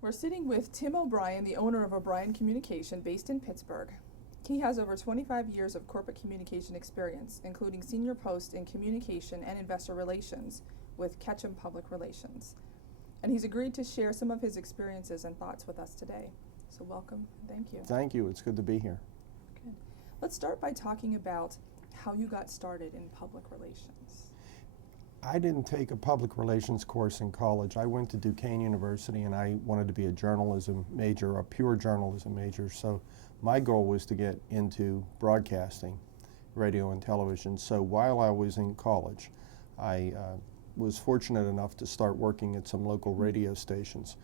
We're sitting with Tim O'Brien, the owner of O'Brien Communication, based in Pittsburgh. He has over 25 years of corporate communication experience, including senior posts in communication and investor relations with Ketchum Public Relations. And he's agreed to share some of his experiences and thoughts with us today. So welcome, thank you. Thank you, it's good to be here. Good. Let's start by talking about how you got started in public relations. I didn't take a public relations course in college. I went to Duquesne University and I wanted to be a journalism major, a pure journalism major. So my goal was to get into broadcasting, radio and television. So while I was in college, I was fortunate enough to start working at some local radio stations.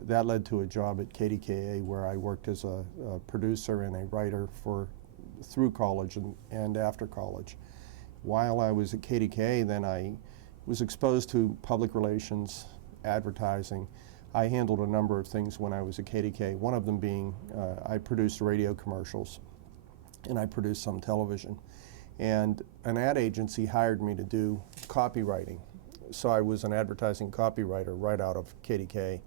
That led to a job at KDKA where I worked as a producer and a writer through college and after college. While I was at KDKA, then I was exposed to public relations, advertising. I handled a number of things when I was at KDK, one of them being I produced radio commercials and I produced some television. And an ad agency hired me to do copywriting. So I was an advertising copywriter right out of KDK.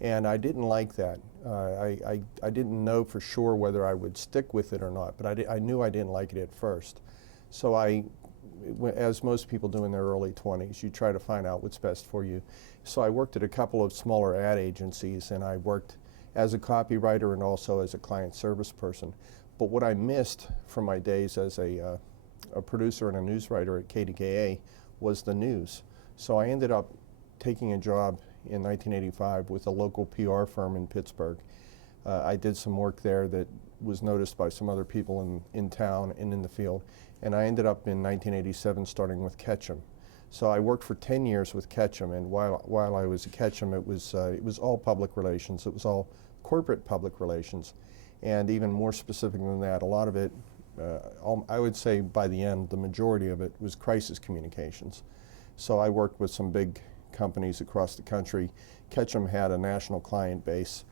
And I didn't like that. I didn't know for sure whether I would stick with it or not, but I knew I didn't like it at first. So as most people do in their early 20s, you try to find out what's best for you. So I worked at a couple of smaller ad agencies, and I worked as a copywriter and also as a client service person. But what I missed from my days as a producer and a news writer at KDKA was the news. So I ended up taking a job in 1985 with a local PR firm in Pittsburgh. I did some work there that was noticed by some other people in town and in the field. And I ended up in 1987 starting with Ketchum. So I worked for 10 years with Ketchum, and while I was at Ketchum, it was all public relations. It was all corporate public relations. And even more specific than that, a lot of it, I would say by the end, the majority of it was crisis communications. So I worked with some big companies across the country. Ketchum had a national client base.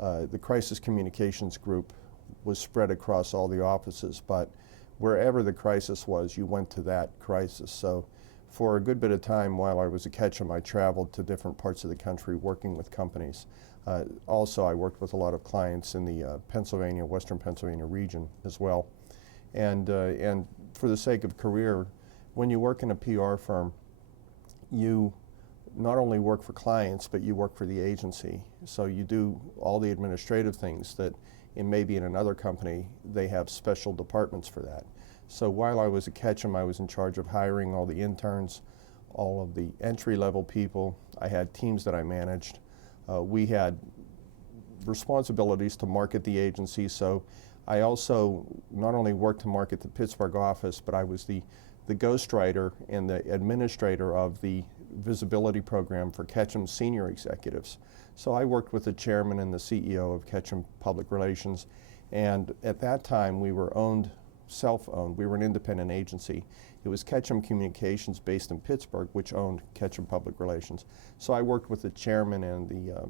The crisis communications group was spread across all the offices, but wherever the crisis was, you went to that crisis. So for a good bit of time while I was at Ketchum, I traveled to different parts of the country working with companies. Also, I worked with a lot of clients in the Western Pennsylvania region as well. And for the sake of career, when you work in a PR firm, you not only work for clients, but you work for the agency. So you do all the administrative things that maybe in another company, they have special departments for that. So while I was at Ketchum, I was in charge of hiring all the interns, all of the entry-level people. I had teams that I managed. We had responsibilities to market the agency, so I also not only worked to market the Pittsburgh office, but I was the ghostwriter and the administrator of the visibility program for Ketchum senior executives. So I worked with the chairman and the CEO of Ketchum Public Relations, and at that time we were self-owned. We were an independent agency. It was Ketchum Communications based in Pittsburgh, which owned Ketchum Public Relations. So I worked with the chairman and the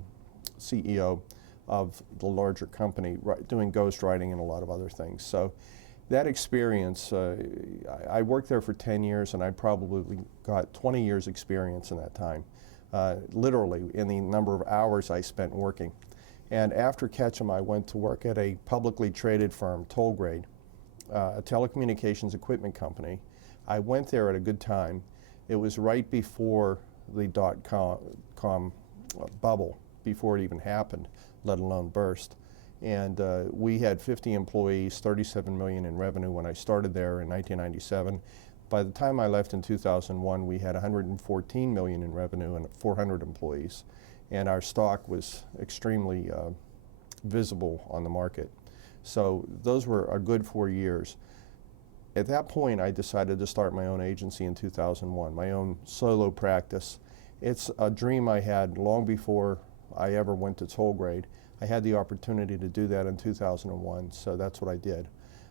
CEO of the larger company, doing ghostwriting and a lot of other things. So that experience, I worked there for 10 years and I probably got 20 years experience in that time, literally in the number of hours I spent working. And after Ketchum, I went to work at a publicly traded firm, Tollgrade, a telecommunications equipment company. I went there at a good time. It was right before the dot-com bubble, before it even happened, let alone burst. And we had 50 employees, 37 million in revenue when I started there in 1997. By the time I left in 2001, we had 114 million in revenue and 400 employees. And our stock was extremely visible on the market. So those were a good 4 years. At that point, I decided to start my own agency in 2001, my own solo practice. It's a dream I had long before I ever went to Tollgrade. I had the opportunity to do that in 2001, so that's what I did.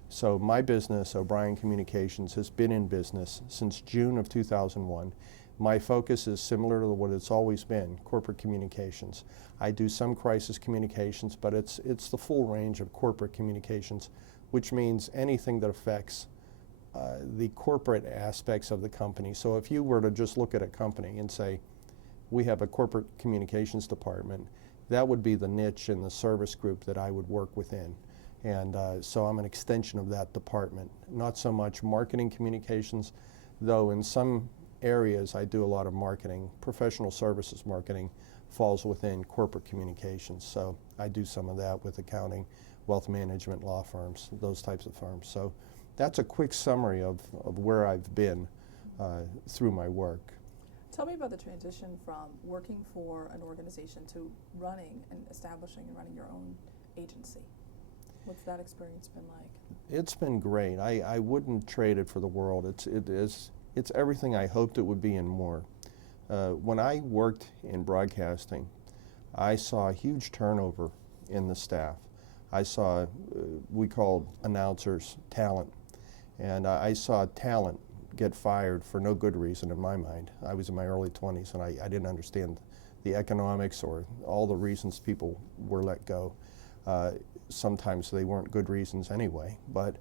So my business, O'Brien Communications, has been in business since June of 2001. My focus is similar to what it's always been, corporate communications. I do some crisis communications, but it's the full range of corporate communications, which means anything that affects the corporate aspects of the company. So if you were to just look at a company and say, we have a corporate communications department, that would be the niche in the service group that I would work within. And so I'm an extension of that department. Not so much marketing communications, though in some areas I do a lot of marketing. Professional services marketing falls within corporate communications. So I do some of that with accounting, wealth management, law firms, those types of firms. So that's a quick summary of where I've been through my work. Tell me about the transition from working for an organization to running and establishing and running your own agency. What's that experience been like? It's been great. I wouldn't trade it for the world. It's everything I hoped it would be and more. When I worked in broadcasting, I saw a huge turnover in the staff. I saw, we called announcers talent, and I saw talent get fired for no good reason in my mind. I was in my early 20s and I didn't understand the economics or all the reasons people were let go. Sometimes they weren't good reasons anyway, but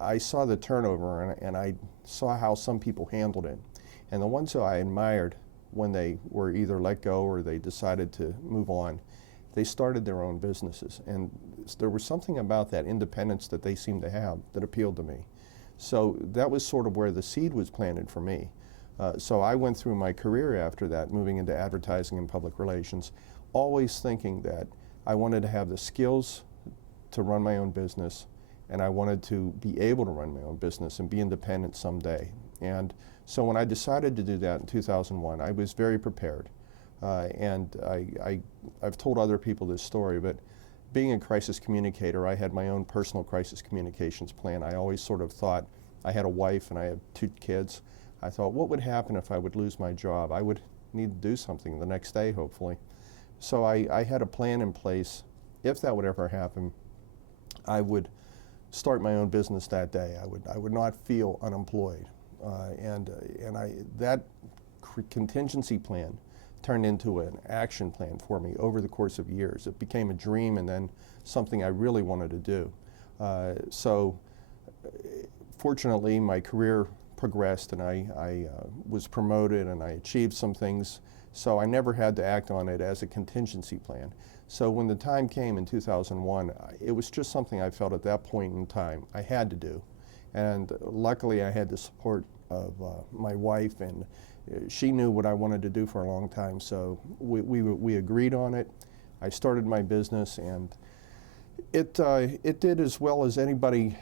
I saw the turnover and I saw how some people handled it. And the ones who I admired when they were either let go or they decided to move on, they started their own businesses. And there was something about that independence that they seemed to have that appealed to me. So that was sort of where the seed was planted for me. So I went through my career after that, moving into advertising and public relations, always thinking that I wanted to have the skills to run my own business, and I wanted to be able to run my own business and be independent someday. And so when I decided to do that in 2001, I was very prepared. And I've told other people this story, but being a crisis communicator, I had my own personal crisis communications plan. I always sort of thought, I had a wife and I have 2 kids. I thought, what would happen if I would lose my job? I would need to do something the next day, hopefully. So I had a plan in place. If that would ever happen, I would start my own business that day. I would not feel unemployed. That contingency plan turned into an action plan for me over the course of years. It became a dream and then something I really wanted to do. Fortunately, my career progressed and I was promoted and I achieved some things, so I never had to act on it as a contingency plan. So when the time came in 2001, it was just something I felt at that point in time I had to do. And luckily I had the support of my wife, and she knew what I wanted to do for a long time, so we agreed on it. I started my business, and it did as well as anybody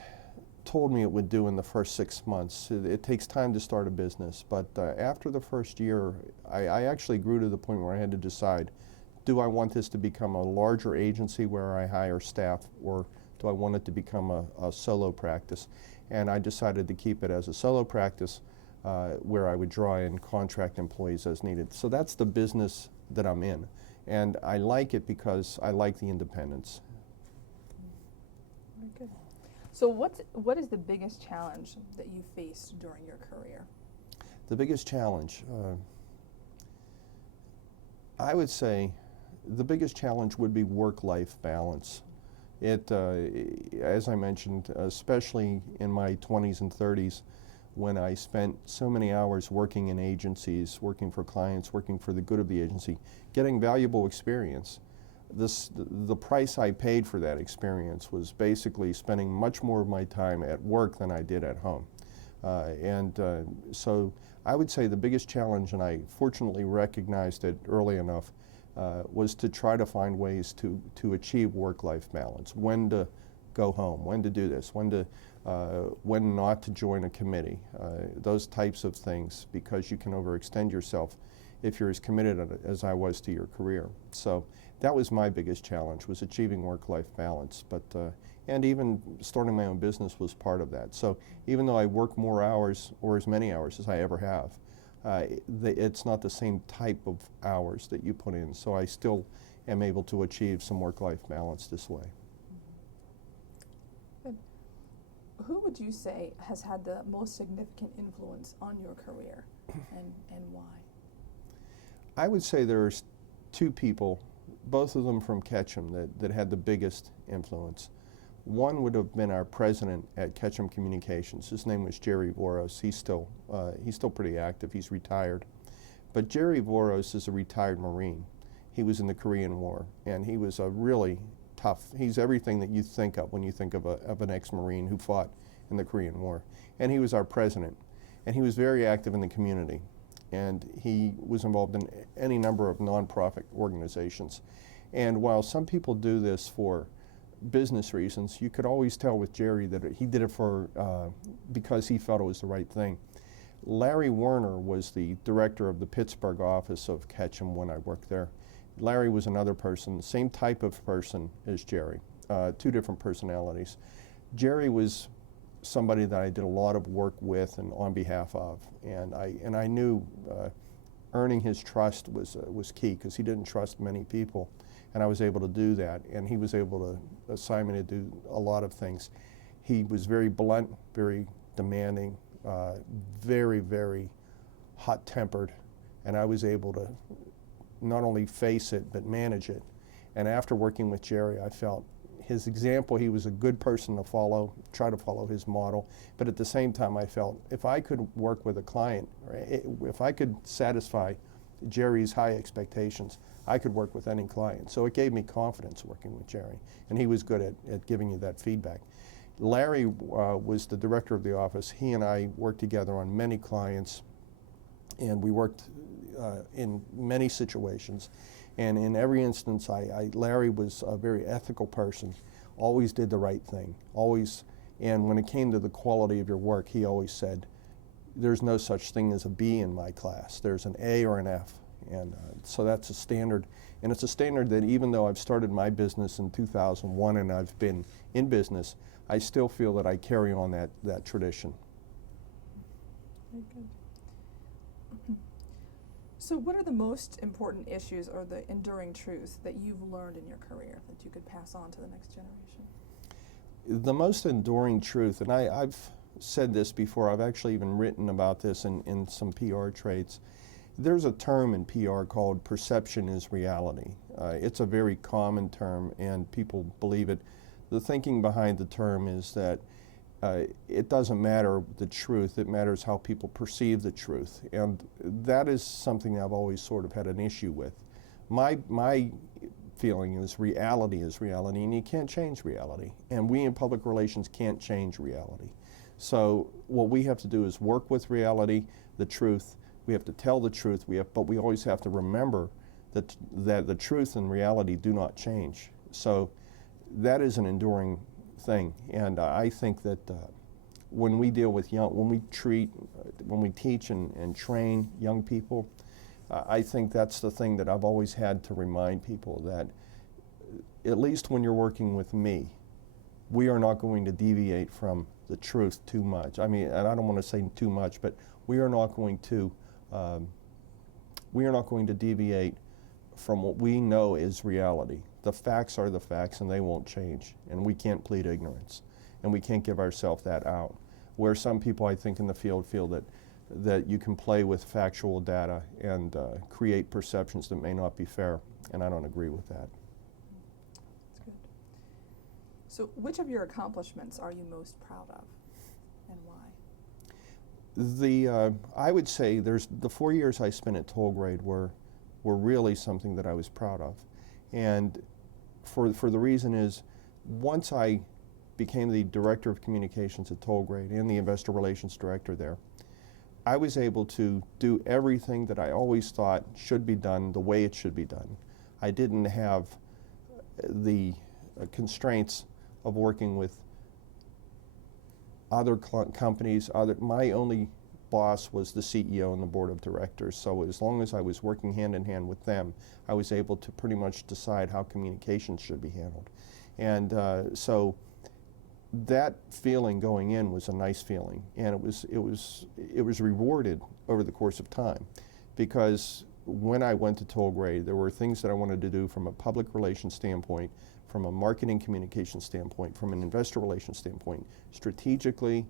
told me it would do in the first 6 months. It takes time to start a business, but after the first year, I actually grew to the point where I had to decide, do I want this to become a larger agency where I hire staff, or do I want it to become a solo practice? And I decided to keep it as a solo practice where I would draw in contract employees as needed. So that's the business that I'm in. And I like it because I like the independence. Very good. So what is the biggest challenge that you faced during your career? The biggest challenge, I would say the biggest challenge would be work-life balance. As I mentioned, especially in my 20s and 30s, when I spent so many hours working in agencies, working for clients, working for the good of the agency, getting valuable experience. The price I paid for that experience was basically spending much more of my time at work than I did at home. So I would say the biggest challenge, and I fortunately recognized it early enough, was to try to find ways to achieve work-life balance. When to go home, when to do this, when not to join a committee, those types of things, because you can overextend yourself if you're as committed as I was to your career. So that was my biggest challenge, was achieving work-life balance. And even starting my own business was part of that. So even though I work more hours, or as many hours as I ever have, it's not the same type of hours that you put in. So I still am able to achieve some work-life balance this way. Good. Who would you say has had the most significant influence on your career, and why? I would say there's 2 people, both of them from Ketchum, that had the biggest influence. One would have been our president at Ketchum Communications. His name was Jerry Voros. He's still pretty active. He's retired. But Jerry Voros is a retired Marine, he was in the Korean War, and he was a really tough, he's everything that you think of when you think of an ex-Marine who fought in the Korean War. And he was our president, and he was very active in the community, and he was involved in any number of nonprofit organizations. And while some people do this for business reasons, you could always tell with Jerry that he did it for because he felt it was the right thing. Larry Werner was the director of the Pittsburgh office of Ketchum when I worked there. Larry was another person, same type of person as Jerry, two different personalities. Jerry was somebody that I did a lot of work with and on behalf of, and I knew earning his trust was key, because he didn't trust many people, and I was able to do that, and he was able to assign me to do a lot of things. He was very blunt, very demanding, very, very hot-tempered, and I was able to not only face it, but manage it. And after working with Jerry, I felt his example, he was a good person to follow, try to follow his model, but at the same time I felt if I could work with a client, if I could satisfy Jerry's high expectations, I could work with any client. So it gave me confidence working with Jerry, and he was good at giving you that feedback. Larry was the director of the office. He and I worked together on many clients, and we worked in many situations. And in every instance, Larry was a very ethical person, always did the right thing, always. And when it came to the quality of your work, he always said, there's no such thing as a B in my class. There's an A or an F. And so that's a standard. And it's a standard that even though I've started my business in 2001 and I've been in business, I still feel that I carry on that tradition. Very good. So what are the most important issues or the enduring truths that you've learned in your career that you could pass on to the next generation? The most enduring truth, and I've said this before, I've actually even written about this in some PR trades. There's a term in PR called perception is reality. It's a very common term and people believe it. The thinking behind the term is that it doesn't matter the truth, it matters how people perceive the truth. And that is something I've always sort of had an issue with. My feeling is reality, and you can't change reality. And we in public relations can't change reality. So what we have to do is work with reality, the truth. We have to tell the truth, but we always have to remember that the truth and reality do not change. So that is an enduring thing, and I think that when we deal with when we teach and train young people, I think that's the thing that I've always had to remind people, that at least when you're working with me, we are not going to deviate from the truth too much. I mean, and I don't want to say too much, but we are not going to deviate from what we know is reality. The facts are the facts, and they won't change, and we can't plead ignorance, and we can't give ourselves that out. Where some people, I think, in the field feel that you can play with factual data and create perceptions that may not be fair, and I don't agree with that. That's good. So which of your accomplishments are you most proud of, and why? I would say the 4 years I spent at Tollgrade were really something that I was proud of. And for the reason is, once I became the director of communications at Tollgrade and the investor relations director there, I was able to do everything that I always thought should be done the way it should be done. I didn't have the constraints of working with other companies. My only boss was the CEO and the board of directors, so as long as I was working hand in hand with them, I was able to pretty much decide how communications should be handled. And so that feeling going in was a nice feeling, and it was rewarded over the course of time, because when I went to Tollgrade, there were things that I wanted to do from a public relations standpoint, from a marketing communication standpoint, from an investor relations standpoint, strategically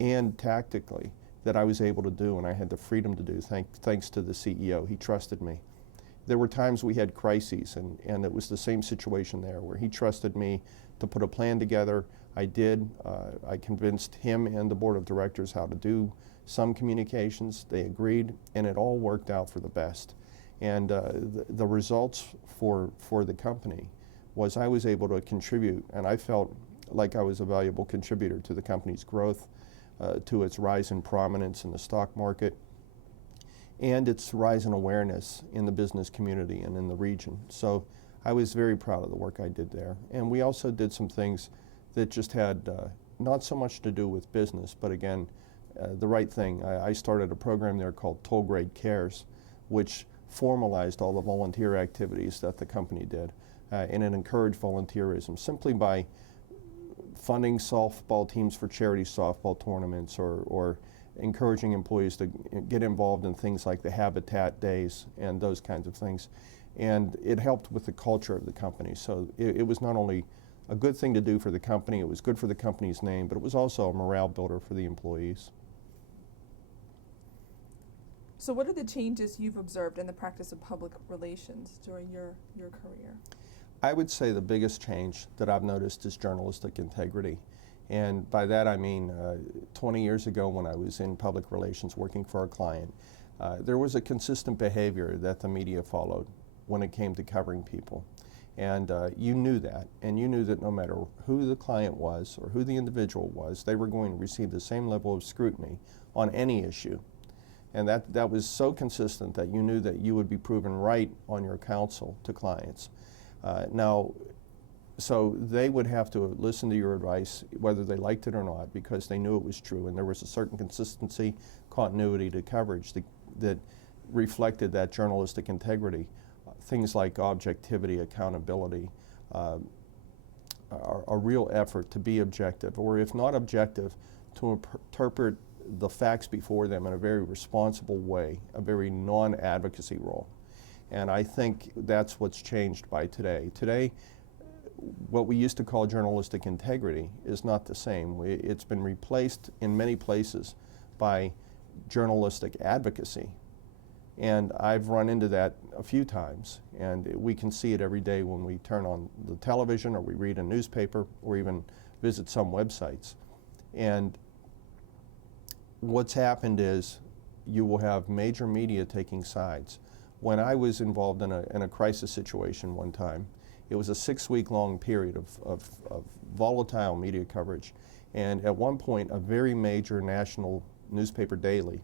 and tactically, that I was able to do, and I had the freedom to do thanks to the CEO. He trusted me. There were times we had crises, and it was the same situation there, where he trusted me to put a plan together. I did. I convinced him and the board of directors how to do some communications. They agreed, and it all worked out for the best. And the results for the company was I was able to contribute, and I felt like I was a valuable contributor to the company's growth, to its rise in prominence in the stock market, and its rise in awareness in the business community and in the region. So I was very proud of the work I did there. And we also did some things that just had not so much to do with business, but again, the right thing. I started a program there called Toll Grade Cares, which formalized all the volunteer activities that the company did, and it encouraged volunteerism simply by funding softball teams for charity softball tournaments, or encouraging employees to get involved in things like the Habitat Days and those kinds of things. And it helped with the culture of the company. So it was not only a good thing to do for the company, it was good for the company's name, but it was also a morale builder for the employees. So what are the changes you've observed in the practice of public relations during your career? I would say the biggest change that I've noticed is journalistic integrity. And by that I mean 20 years ago when I was in public relations working for a client, there was a consistent behavior that the media followed when it came to covering people. And you knew that, and you knew that no matter who the client was or who the individual was, they were going to receive the same level of scrutiny on any issue. And that was so consistent that you knew that you would be proven right on your counsel to clients. So they would have to listen to your advice, whether they liked it or not, because they knew it was true, and there was a certain consistency, continuity to coverage that reflected that journalistic integrity. Things like objectivity, accountability, a real effort to be objective, or if not objective, to interpret the facts before them in a very responsible way, a very non-advocacy role. And I think that's what's changed by today. Today, what we used to call journalistic integrity is not the same. It's been replaced in many places by journalistic advocacy. And I've run into that a few times, and we can see it every day when we turn on the television or we read a newspaper or even visit some websites. And what's happened is you will have major media taking sides. When I was involved in a crisis situation one time, it was a 6-week-long period of volatile media coverage. And at one point, a very major national newspaper daily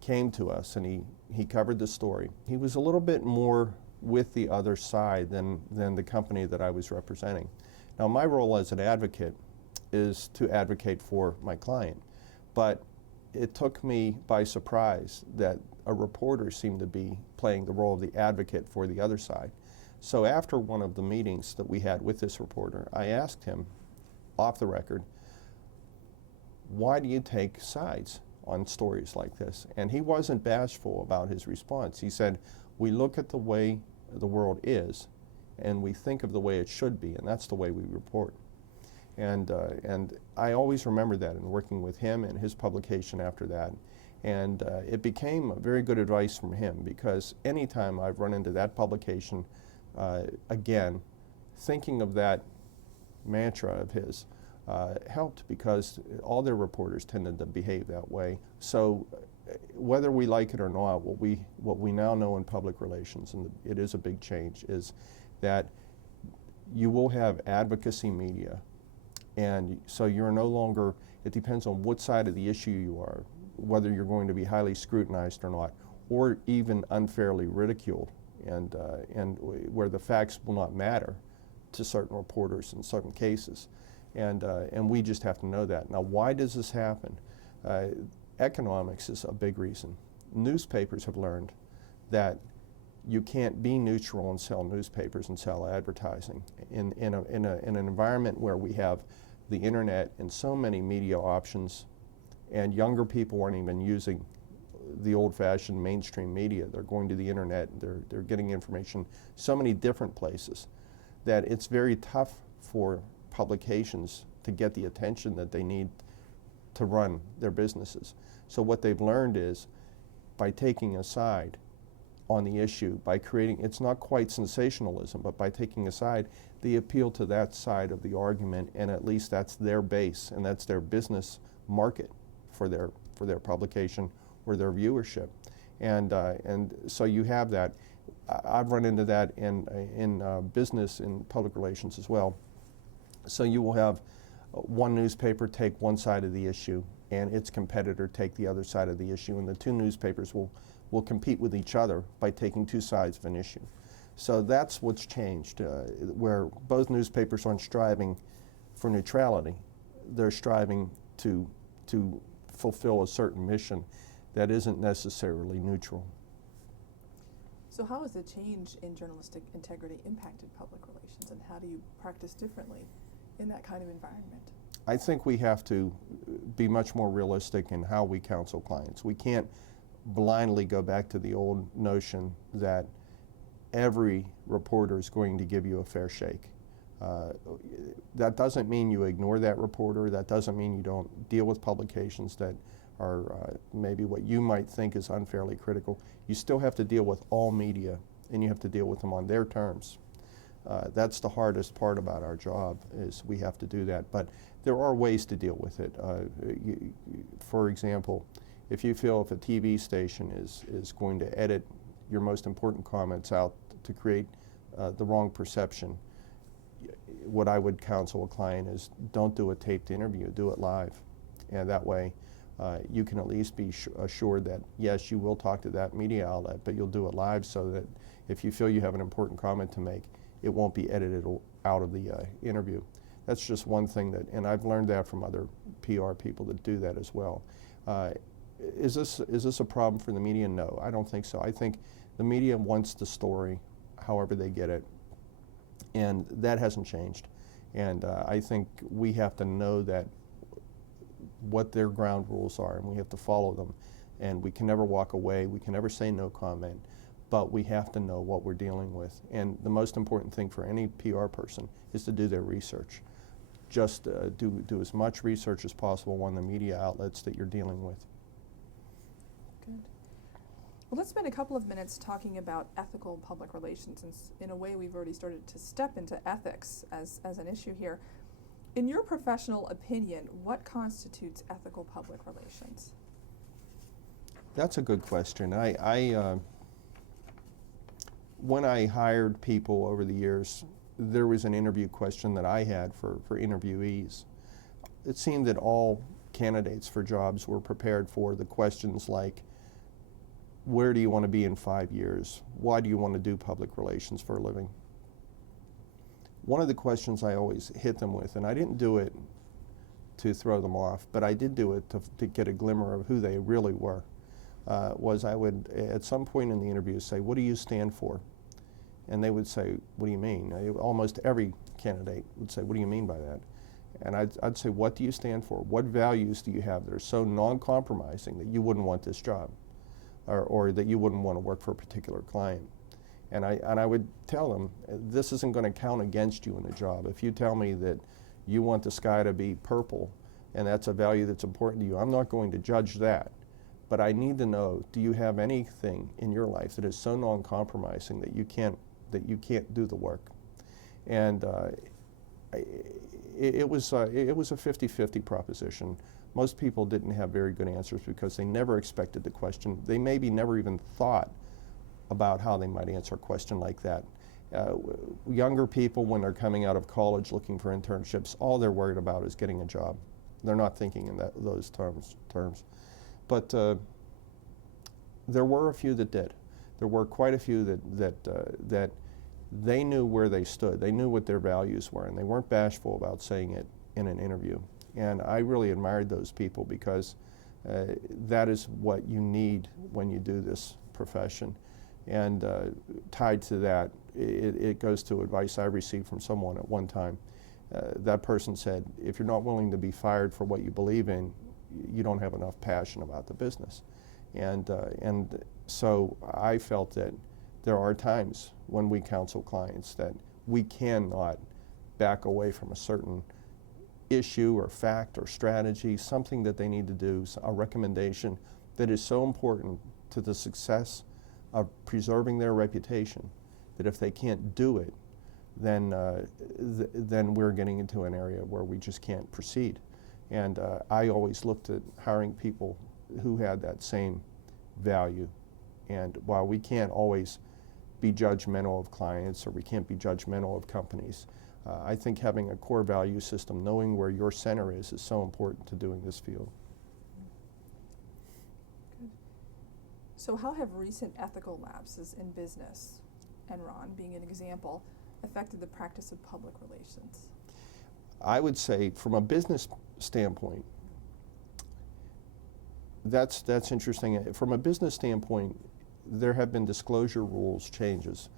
came to us, and he covered the story. He was a little bit more with the other side than the company that I was representing. Now, my role as an advocate is to advocate for my client, but it took me by surprise that a reporter seemed to be playing the role of the advocate for the other side. So after one of the meetings that we had with this reporter, I asked him, off the record, why do you take sides on stories like this? And he wasn't bashful about his response. He said, we look at the way the world is, and we think of the way it should be, and that's the way we report. And I always remember that in working with him and his publication after that. And it became very good advice from him, because anytime I've run into that publication, again, thinking of that mantra of his helped, because all their reporters tended to behave that way. So whether we like it or not, what we now know in public relations, and it is a big change, is that you will have advocacy media. And so you're no longer, it depends on what side of the issue you are, whether you're going to be highly scrutinized or not, or even unfairly ridiculed, and where the facts will not matter to certain reporters in certain cases. And we just have to know that. Now, why does this happen? Economics is a big reason. Newspapers have learned that you can't be neutral and sell newspapers and sell advertising. In an environment where we have the internet and so many media options, and younger people aren't even using the old-fashioned mainstream media. They're going to the internet, they're getting information so many different places, that it's very tough for publications to get the attention that they need to run their businesses. So what they've learned is, by taking a side on the issue, by creating, it's not quite sensationalism, but by taking a side, they appeal to that side of the argument, and at least that's their base, and that's their business market for their publication or their viewership. And so you have that. I've run into that in business, in public relations as well. So you will have one newspaper take one side of the issue and its competitor take the other side of the issue, and the two newspapers will compete with each other by taking two sides of an issue. So that's what's changed, where both newspapers aren't striving for neutrality. They're striving to fulfill a certain mission that isn't necessarily neutral. So how has the change in journalistic integrity impacted public relations, and how do you practice differently in that kind of environment? I think we have to be much more realistic in how we counsel clients. We can't blindly go back to the old notion that every reporter is going to give you a fair shake. That doesn't mean you ignore that reporter. That doesn't mean you don't deal with publications that are maybe what you might think is unfairly critical. You still have to deal with all media, and you have to deal with them on their terms. That's the hardest part about our job, is we have to do that. But there are ways to deal with it. For example, if you feel if a TV station is going to edit your most important comments out to create the wrong perception, what I would counsel a client is don't do a taped interview, do it live. And that way you can at least be assured that, yes, you will talk to that media outlet, but you'll do it live so that if you feel you have an important comment to make, it won't be edited out of the interview. That's just one thing that, and I've learned that from other PR people that do that as well. Is this a problem for the media? No, I don't think so. I think the media wants the story, however they get it, and that hasn't changed. And I think we have to know that what their ground rules are, and we have to follow them. And we can never walk away. We can never say no comment. But we have to know what we're dealing with. And the most important thing for any PR person is to do their research. Just do as much research as possible on the media outlets that you're dealing with. Good. Well, let's spend a couple of minutes talking about ethical public relations. And in a way, we've already started to step into ethics as an issue here. In your professional opinion, what constitutes ethical public relations? That's a good question. When I hired people over the years, there was an interview question that I had for interviewees. It seemed that all candidates for jobs were prepared for the questions like, where do you want to be in 5 years? Why do you want to do public relations for a living? One of the questions I always hit them with, and I didn't do it to throw them off, but I did do it to get a glimmer of who they really were, was I would, at some point in the interview, say, what do you stand for? And they would say, what do you mean? Almost every candidate would say, what do you mean by that? And I'd say, what do you stand for? What values do you have that are so non-compromising that you wouldn't want this job, or that you wouldn't want to work for a particular client? And I would tell them, this isn't going to count against you in the job. If you tell me that you want the sky to be purple, and that's a value that's important to you, I'm not going to judge that. But I need to know, do you have anything in your life that is so non-compromising that you can't do the work? And it was a 50-50 proposition. Most people didn't have very good answers because they never expected the question. They maybe never even thought about how they might answer a question like that. Younger people, when they're coming out of college looking for internships, all they're worried about is getting a job. They're not thinking in those terms. But there were a few that did. There were quite a few that they knew where they stood. They knew what their values were, and they weren't bashful about saying it in an interview. And I really admired those people because that is what you need when you do this profession. And tied to that, it goes to advice I received from someone at one time. That person said, if you're not willing to be fired for what you believe in, you don't have enough passion about the business. And so I felt that there are times when we counsel clients that we cannot back away from a certain issue or fact or strategy, something that they need to do, a recommendation that is so important to the success of preserving their reputation that if they can't do it, then we're getting into an area where we just can't proceed. And I always looked at hiring people who had that same value. And while we can't always be judgmental of clients, or we can't be judgmental of companies. I think having a core value system, knowing where your center is so important to doing this field. Good. So how have recent ethical lapses in business, Enron being an example, affected the practice of public relations? I would say from a business standpoint, that's interesting. From a business standpoint, there have been disclosure rules changes.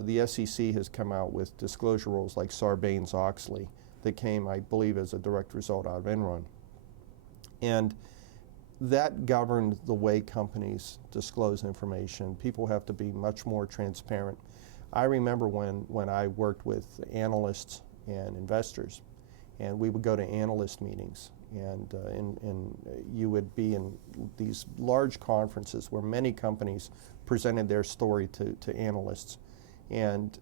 The SEC has come out with disclosure rules like Sarbanes-Oxley that came, I believe, as a direct result out of Enron. And that governed the way companies disclose information. People have to be much more transparent. I remember when I worked with analysts and investors, and we would go to analyst meetings, and you would be in these large conferences where many companies presented their story to analysts. And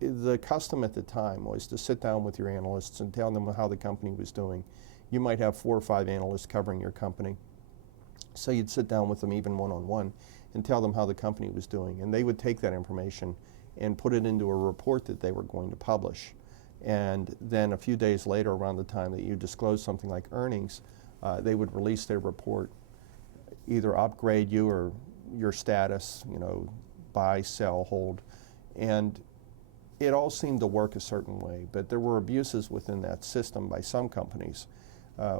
the custom at the time was to sit down with your analysts and tell them how the company was doing. You might have 4 or 5 analysts covering your company. So you'd sit down with them even one-on-one and tell them how the company was doing. And they would take that information and put it into a report that they were going to publish. And then a few days later, around the time that you disclose something like earnings, they would release their report, either upgrade you or your status, buy, sell, hold. And it all seemed to work a certain way, but there were abuses within that system by some companies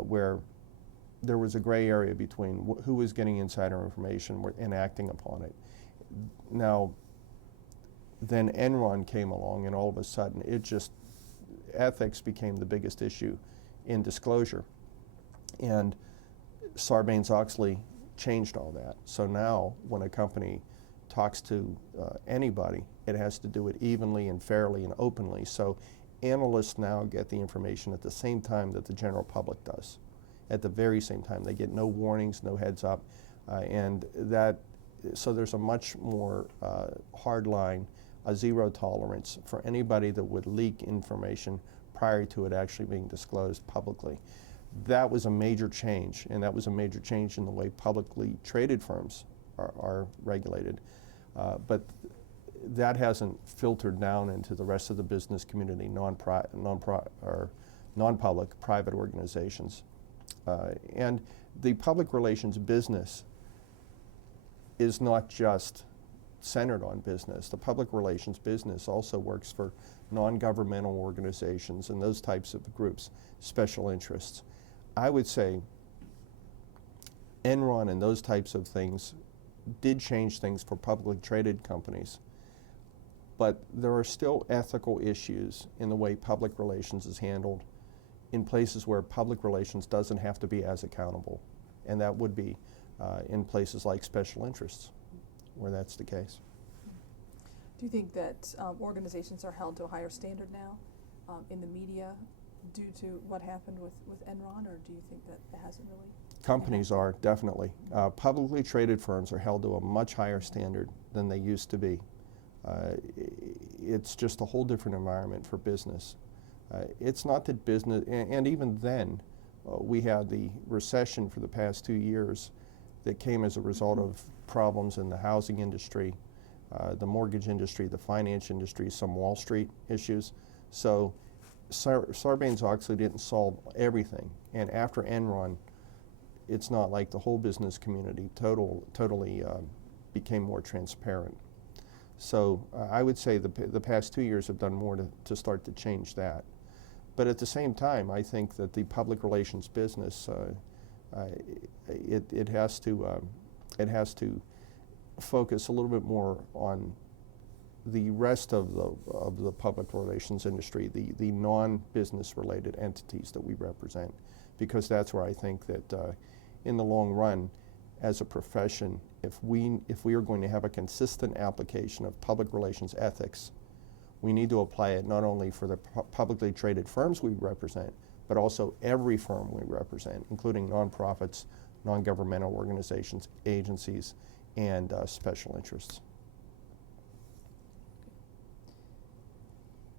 where there was a gray area between who was getting insider information and acting upon it. Now, then Enron came along, and all of a sudden ethics became the biggest issue in disclosure. And Sarbanes-Oxley changed all that. So now when a company talks to anybody, it has to do it evenly and fairly and openly. So analysts now get the information at the same time that the general public does. At the very same time. They get no warnings, no heads up, so there's a much more hard line, a zero tolerance for anybody that would leak information prior to it actually being disclosed publicly. That was a major change, and that was a major change in the way publicly traded firms are regulated. But that hasn't filtered down into the rest of the business community, non-public, private organizations. And the public relations business is not just centered on business. The public relations business also works for non-governmental organizations and those types of groups, special interests. I would say Enron and those types of things did change things for publicly traded companies, but there are still ethical issues in the way public relations is handled in places where public relations doesn't have to be as accountable, and that would be in places like special interests, where that's the case. Do you think that organizations are held to a higher standard now in the media due to what happened with Enron, or do you think that it hasn't really? Companies are, definitely. Publicly traded firms are held to a much higher standard than they used to be. It's just a whole different environment for business. It's not that business, and even then, we had the recession for the past 2 years that came as a result of problems in the housing industry, the mortgage industry, the finance industry, some Wall Street issues. So Sarbanes-Oxley didn't solve everything. And after Enron, it's not like the whole business community totally became more transparent. So I would say the past 2 years have done more to start to change that. But at the same time, I think that the public relations business, it has to focus a little bit more on the rest of the public relations industry, the non-business related entities that we represent, because that's where I think that in the long run, as a profession, if we are going to have a consistent application of public relations ethics, we need to apply it not only for the publicly traded firms we represent, but also every firm we represent, including nonprofits, non-governmental organizations, agencies, and special interests.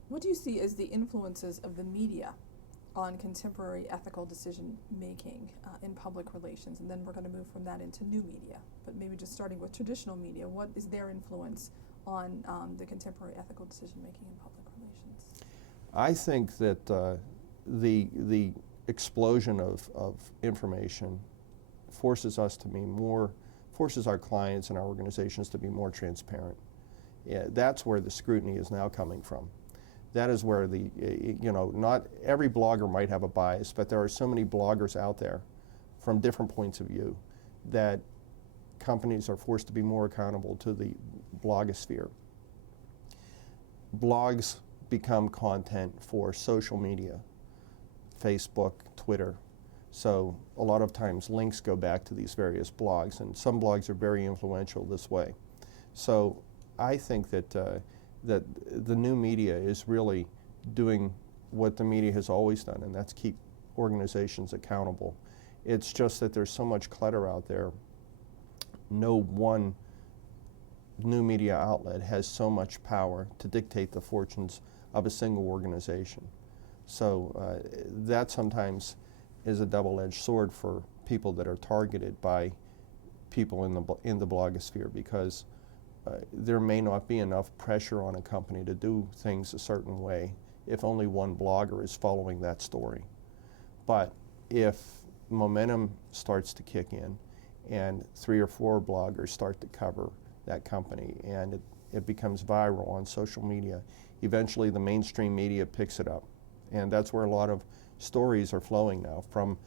What do you see as the influences of the media on contemporary ethical decision making in public relations, and then we're going to move from that into new media. But maybe just starting with traditional media, what is their influence on the contemporary ethical decision making in public relations? I think that the explosion of information forces us to be forces our clients and our organizations to be more transparent. Yeah, that's where the scrutiny is now coming from. That is where not every blogger might have a bias, but there are so many bloggers out there from different points of view that companies are forced to be more accountable to the blogosphere. Blogs become content for social media, Facebook, Twitter. So a lot of times links go back to these various blogs, and some blogs are very influential this way. So I think that that the new media is really doing what the media has always done, and that's keep organizations accountable. It's just that there's so much clutter out there. No one new media outlet has so much power to dictate the fortunes of a single organization. So that sometimes is a double-edged sword for people that are targeted by people in the blogosphere, because there may not be enough pressure on a company to do things a certain way if only one blogger is following that story. But if momentum starts to kick in and 3 or 4 bloggers start to cover that company and it becomes viral on social media, eventually the mainstream media picks it up. And that's where a lot of stories are flowing now from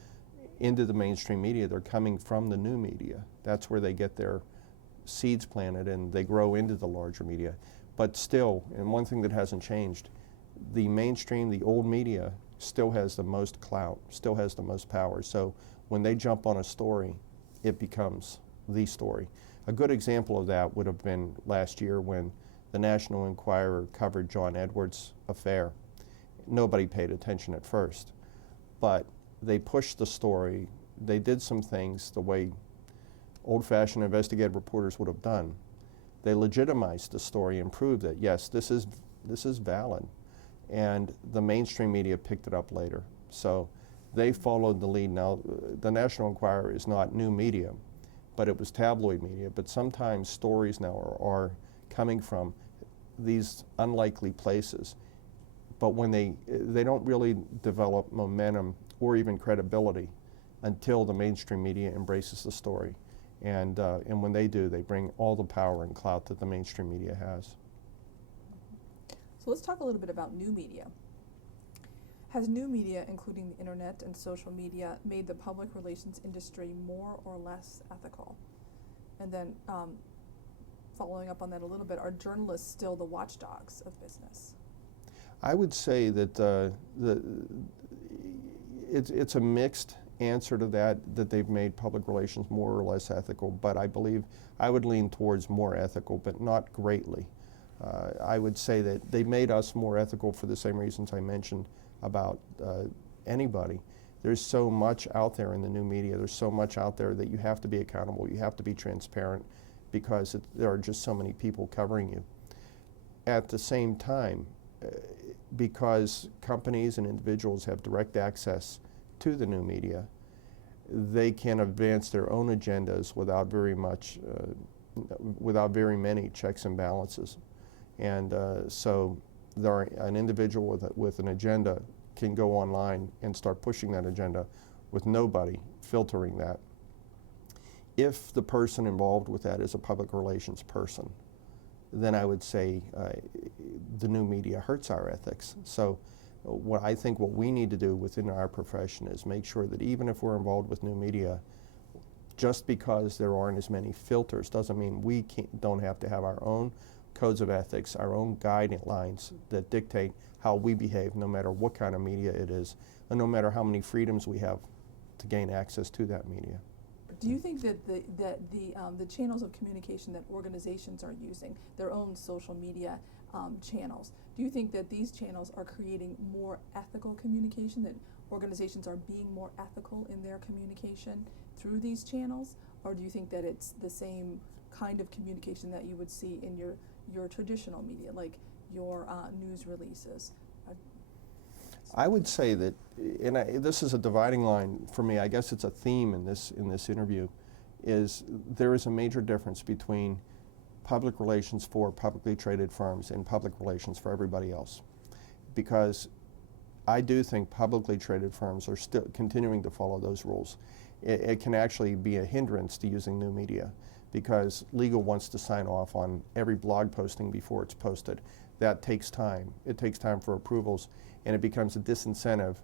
into the mainstream media. They're coming from the new media. That's where they get their seeds planted and they grow into the larger media. But still, and one thing that hasn't changed, the mainstream, the old media, still has the most clout, still has the most power. So when they jump on a story, it becomes the story. A good example of that would have been last year when the National Enquirer covered John Edwards' affair. Nobody paid attention at first, but they pushed the story. They did some things the way old-fashioned investigative reporters would have done. They legitimized the story and proved that, yes, this is valid. And the mainstream media picked it up later. So they followed the lead. Now, the National Enquirer is not new media, but it was tabloid media. But sometimes stories now are coming from these unlikely places. But when they don't really develop momentum or even credibility until the mainstream media embraces the story. And when they do, they bring all the power and clout that the mainstream media has. So let's talk a little bit about new media. Has new media, including the internet and social media, made the public relations industry more or less ethical? And then following up on that a little bit, are journalists still the watchdogs of business? I would say that it's a mixed answer to that they've made public relations more or less ethical, but I believe I would lean towards more ethical, but not greatly. I would say that they made us more ethical for the same reasons I mentioned about anybody. There's so much out there in the new media. There's so much out there that you have to be accountable. You have to be transparent because there are just so many people covering you. At the same time, because companies and individuals have direct access to the new media, they can advance their own agendas without without very many checks and balances. And so an individual with an agenda can go online and start pushing that agenda with nobody filtering that. If the person involved with that is a public relations person, then I would say the new media hurts our ethics. So I think what we need to do within our profession is make sure that even if we're involved with new media, just because there aren't as many filters doesn't mean we don't have to have our own codes of ethics, our own guidelines that dictate how we behave no matter what kind of media it is, and no matter how many freedoms we have to gain access to that media. Do you think that the channels of communication that organizations are using, their own social media channels, do you think that these channels are creating more ethical communication, that organizations are being more ethical in their communication through these channels? Or do you think that it's the same kind of communication that you would see in your traditional media, like your news releases? I would say that, and this is a dividing line for me, I guess it's a theme in this interview, is there is a major difference between public relations for publicly traded firms and public relations for everybody else. Because I do think publicly traded firms are still continuing to follow those rules. It can actually be a hindrance to using new media because legal wants to sign off on every blog posting before it's posted. That takes time. It takes time for approvals, and it becomes a disincentive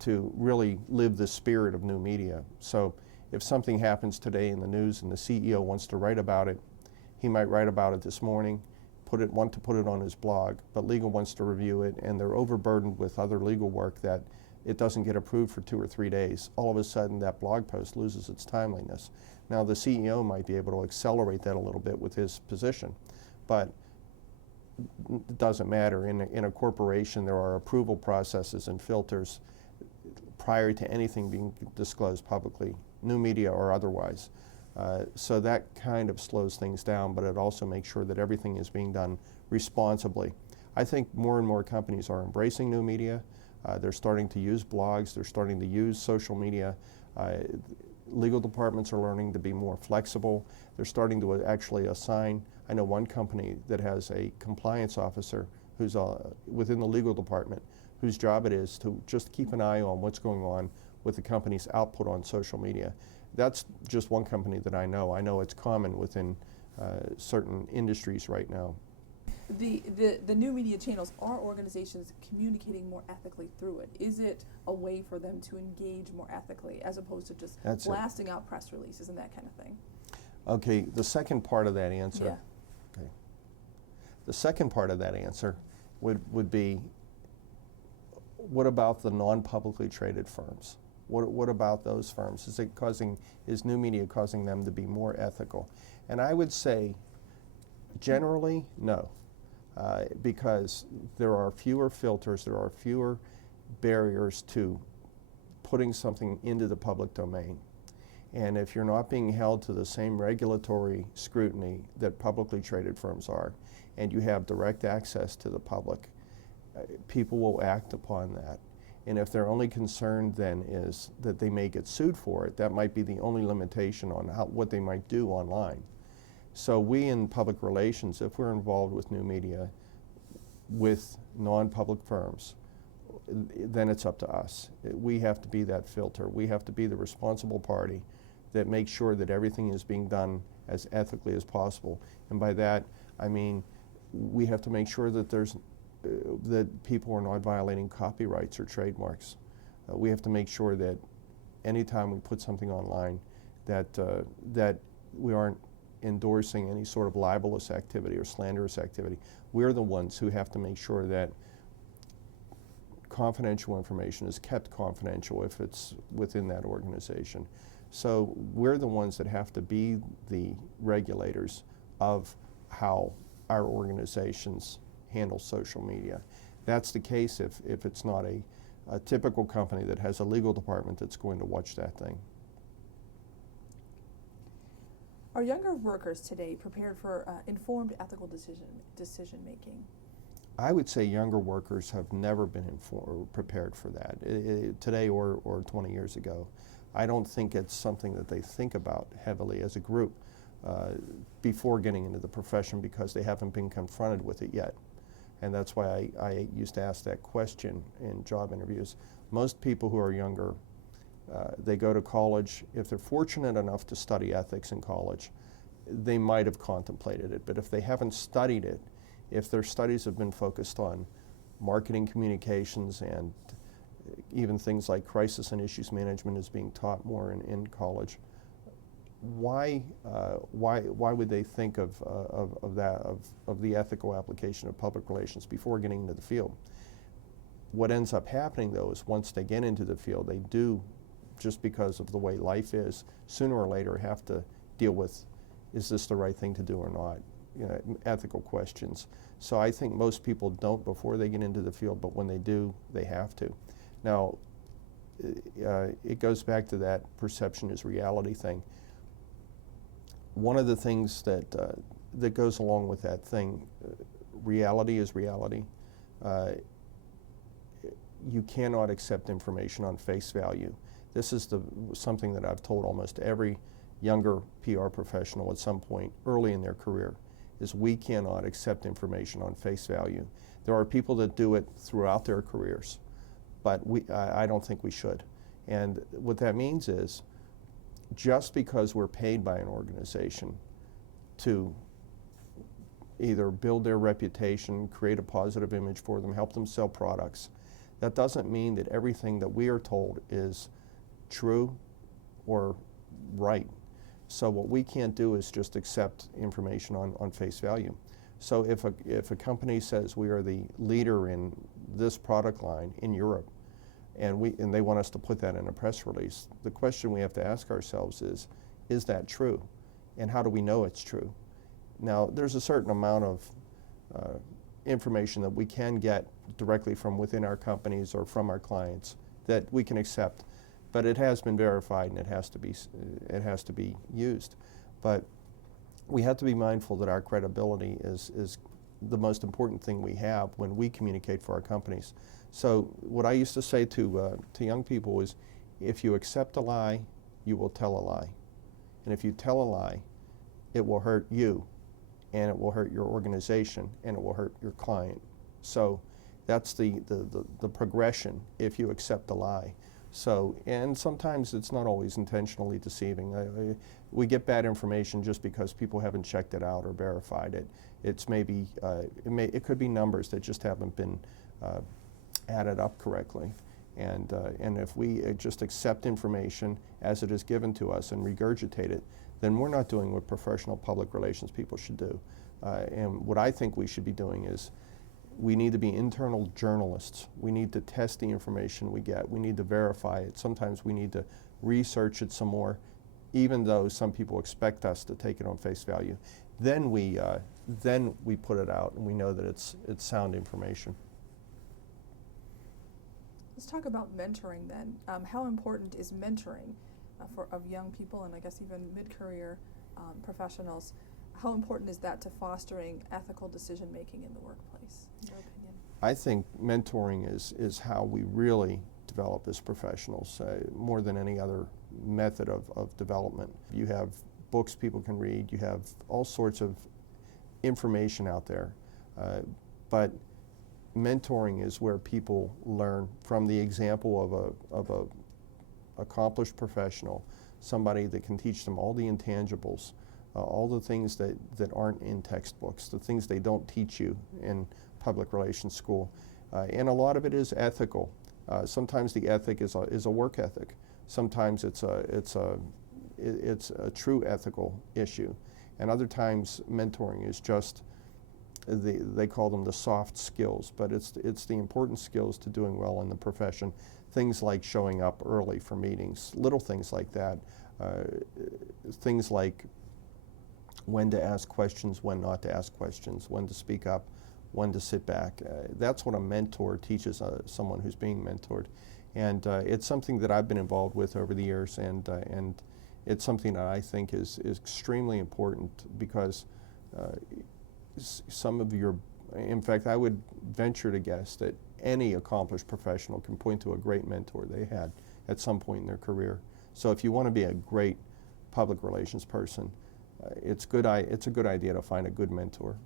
to really live the spirit of new media. So if something happens today in the news and the CEO wants to write about it, he might write about it this morning, want to put it on his blog, but legal wants to review it, and they're overburdened with other legal work that it doesn't get approved for 2 or 3 days. All of a sudden, that blog post loses its timeliness. Now, the CEO might be able to accelerate that a little bit with his position, but it doesn't matter. In a corporation, there are approval processes and filters prior to anything being disclosed publicly, new media or otherwise. So that kind of slows things down, but it also makes sure that everything is being done responsibly. I think more and more companies are embracing new media. They're starting to use blogs. They're starting to use social media. Legal departments are learning to be more flexible. They're starting to actually assign. I know one company that has a compliance officer who's within the legal department, whose job it is to just keep an eye on what's going on with the company's output on social media. That's just one company that I know. I know it's common within certain industries right now. The new media channels, are organizations communicating more ethically through it? Is it a way for them to engage more ethically as opposed to just blasting out press releases and that kind of thing? Okay, the second part of that answer. Yeah. Okay. The second part of that answer would be, what about the non-publicly traded firms? What about those firms? Is new media causing them to be more ethical? And I would say, generally, no. Because there are fewer filters, there are fewer barriers to putting something into the public domain. And if you're not being held to the same regulatory scrutiny that publicly traded firms are, and you have direct access to the public, people will act upon that. And if their only concern then is that they may get sued for it, that might be the only limitation on what they might do online. So we in public relations, if we're involved with new media with non-public firms, then it's up to us. We have to be that filter. We have to be the responsible party that makes sure that everything is being done as ethically as possible. And by that, I mean we have to make sure that that people are not violating copyrights or trademarks. We have to make sure that anytime we put something online that we aren't endorsing any sort of libelous activity or slanderous activity. We're the ones who have to make sure that confidential information is kept confidential if it's within that organization. So we're the ones that have to be the regulators of how our organizations handle social media. That's the case if it's not a typical company that has a legal department that's going to watch that thing. Are younger workers today prepared for informed ethical decision making? I would say younger workers have never been prepared for that, today or 20 years ago. I don't think it's something that they think about heavily as a group before getting into the profession because they haven't been confronted with it yet. And that's why I used to ask that question in job interviews. Most people who are younger, they go to college. If they're fortunate enough to study ethics in college, they might have contemplated it. But if they haven't studied it, if their studies have been focused on marketing communications and even things like crisis and issues management is being taught more in college, why would they think of the ethical application of public relations before getting into the field? What ends up happening though is once they get into the field, they do, just because of the way life is, sooner or later have to deal with, is this the right thing to do or not? You know, ethical questions. So I think most people don't before they get into the field, but when they do, they have to. Now, it goes back to that perception is reality thing. One of the things that goes along with that thing, reality is reality. you cannot accept information on face value. This is something that I've told almost every younger PR professional at some point early in their career, is we cannot accept information on face value. There are people that do it throughout their careers, but I don't think we should. And what that means is, just because we're paid by an organization to either build their reputation, create a positive image for them, help them sell products, that doesn't mean that everything that we are told is true or right. So what we can't do is just accept information on face value. So if a company says we are the leader in this product line in Europe, and they want us to put that in a press release, the question we have to ask ourselves is that true? And how do we know it's true? Now, there's a certain amount of information that we can get directly from within our companies or from our clients that we can accept, but it has been verified and it has to be used. But we have to be mindful that our credibility is the most important thing we have when we communicate for our companies. So what I used to say to young people is, if you accept a lie, you will tell a lie. And if you tell a lie, it will hurt you, and it will hurt your organization, and it will hurt your client. So that's the progression if you accept a lie. So, and sometimes it's not always intentionally deceiving. We get bad information just because people haven't checked it out or verified it. It's maybe, it could be numbers that just haven't been added up correctly. And if we just accept information as it is given to us and regurgitate it, then we're not doing what professional public relations people should do. And what I think we should be doing is, we need to be internal journalists. We need to test the information we get. We need to verify it. Sometimes we need to research it some more, even though some people expect us to take it on face value. Then we put it out, and we know that it's sound information. Let's talk about mentoring then. How important is mentoring of young people, and I guess even mid-career professionals? How important is that to fostering ethical decision-making in the workplace, in your opinion? I think mentoring is how we really develop as professionals, more than any other method of development. You have books people can read, you have all sorts of information out there, but mentoring is where people learn from the example of a accomplished professional, somebody that can teach them all the intangibles, all the things that aren't in textbooks, the things they don't teach you in public relations school. And a lot of it is ethical. Sometimes the ethic is a work ethic. Sometimes it's a true ethical issue. And other times mentoring is just, they call them the soft skills, but it's the important skills to doing well in the profession. Things like showing up early for meetings, little things like that. Things like when to ask questions, when not to ask questions, when to speak up, when to sit back. That's what a mentor teaches someone who's being mentored. And it's something that I've been involved with over the years, and it's something that I think is extremely important, because in fact, I would venture to guess that any accomplished professional can point to a great mentor they had at some point in their career. So if you want to be a great public relations person, it's a good idea to find a good mentor.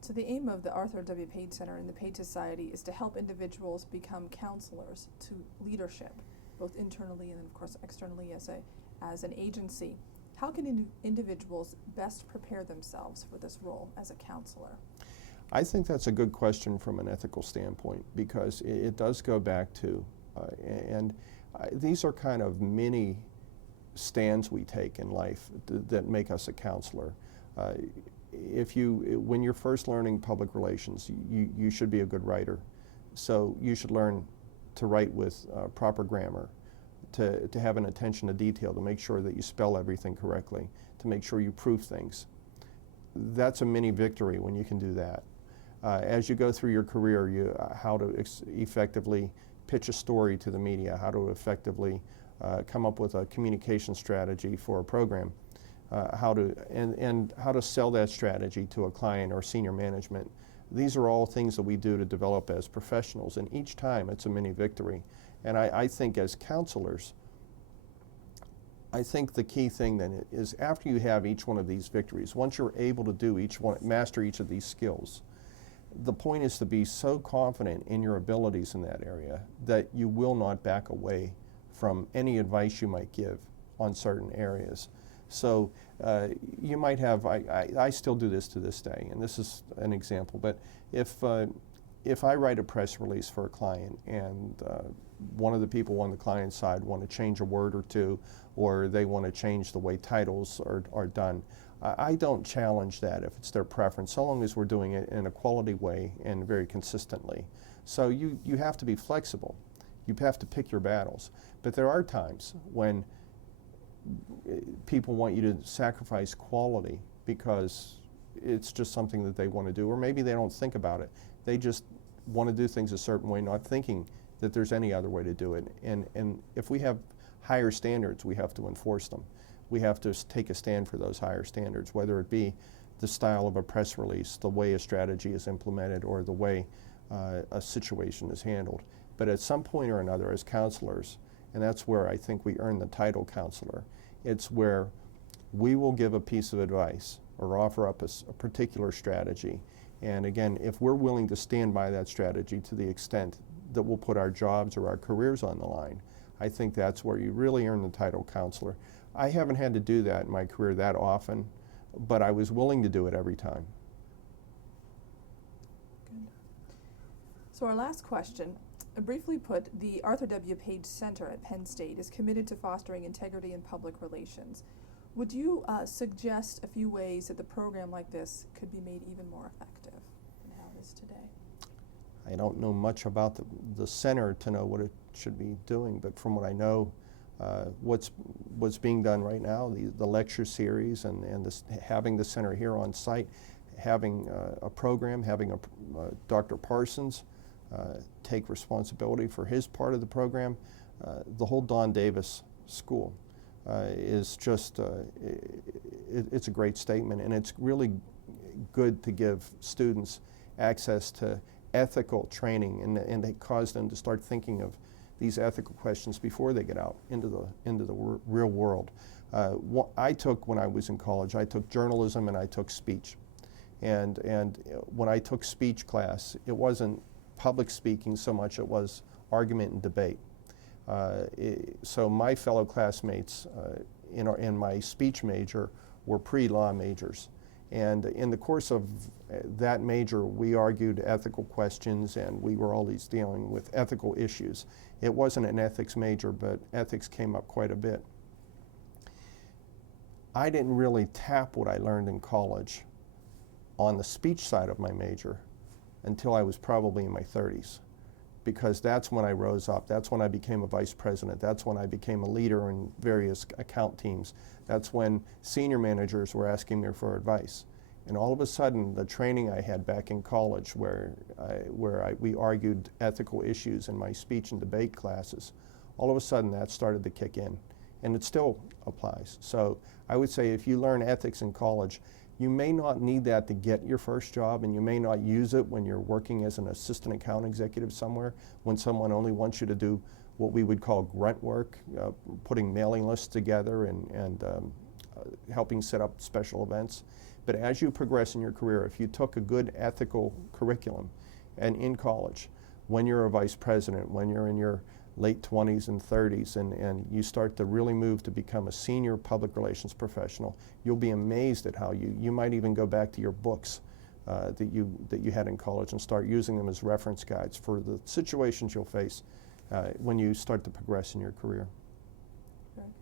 So the aim of the Arthur W. Page Center and the Page Society is to help individuals become counselors to leadership, both internally and of course externally as an agency. How can individuals best prepare themselves for this role as a counselor? I think that's a good question from an ethical standpoint, because it does go back to, these are kind of mini stands we take in life that make us a counselor. When you're first learning public relations, you should be a good writer. So you should learn to write with proper grammar, to have an attention to detail, to make sure that you spell everything correctly, to make sure you proof things. That's a mini victory when you can do that. As you go through your career, how to effectively pitch a story to the media, how to effectively come up with a communication strategy for a program. how to sell that strategy to a client or senior management. These are all things that we do to develop as professionals, and each time it's a mini victory. And I think as counselors, I think the key thing then is after you have each one of these victories, once you're able to do each one, master each of these skills, the point is to be so confident in your abilities in that area that you will not back away from any advice you might give on certain areas. So you might have, I still do this to this day, and this is an example, but if I write a press release for a client and one of the people on the client side want to change a word or two, or they want to change the way titles are done, I don't challenge that if it's their preference, so long as we're doing it in a quality way and very consistently. So you have to be flexible. You have to pick your battles. But there are times when people want you to sacrifice quality because it's just something that they want to do, or maybe they don't think about it. They just want to do things a certain way, not thinking that there's any other way to do it. And if we have higher standards, we have to enforce them. We have to take a stand for those higher standards, whether it be the style of a press release, the way a strategy is implemented, or the way a situation is handled. But at some point or another, as counselors, and that's where I think we earn the title counselor, it's where we will give a piece of advice or offer up a particular strategy. And again, if we're willing to stand by that strategy to the extent that we'll put our jobs or our careers on the line, I think that's where you really earn the title counselor. I haven't had to do that in my career that often, but I was willing to do it every time. Good. So our last question, briefly put, the Arthur W. Page Center at Penn State is committed to fostering integrity in public relations. Would you suggest a few ways that the program like this could be made even more effective than how it is today? I don't know much about the center to know what it should be doing, but from what I know, what's being done right now, the lecture series and having the center here on site, having a program, having Dr. Parsons take responsibility for his part of the program, the whole Don Davis School is just, it's a great statement, and it's really good to give students access to ethical training, and it caused them to start thinking of these ethical questions before they get out into the real world. I took, when I was in college, I took journalism and I took speech. And when I took speech class, it wasn't public speaking so much, it was argument and debate. So my fellow classmates in my speech major were pre-law majors. And in the course of that major, we argued ethical questions, and we were always dealing with ethical issues. It wasn't an ethics major, but ethics came up quite a bit. I didn't really tap what I learned in college on the speech side of my major until I was probably in my 30s, because that's when I rose up. That's when I became a vice president. That's when I became a leader in various account teams. That's when senior managers were asking me for advice. And all of a sudden, the training I had back in college where we argued ethical issues in my speech and debate classes, all of a sudden that started to kick in. And it still applies. So I would say if you learn ethics in college, you may not need that to get your first job, and you may not use it when you're working as an assistant account executive somewhere, when someone only wants you to do what we would call grunt work, putting mailing lists together and helping set up special events. But as you progress in your career, if you took a good ethical curriculum and in college, when you're a vice president, when you're in your late 20s and 30s, and you start to really move to become a senior public relations professional, you'll be amazed at how you might even go back to your books that you had in college and start using them as reference guides for the situations you'll face when you start to progress in your career. Very good.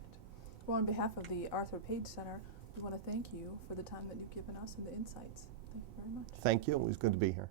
Well, on behalf of the Arthur Page Center, we want to thank you for the time that you've given us and the insights. Thank you very much. Thank you. It was good to be here.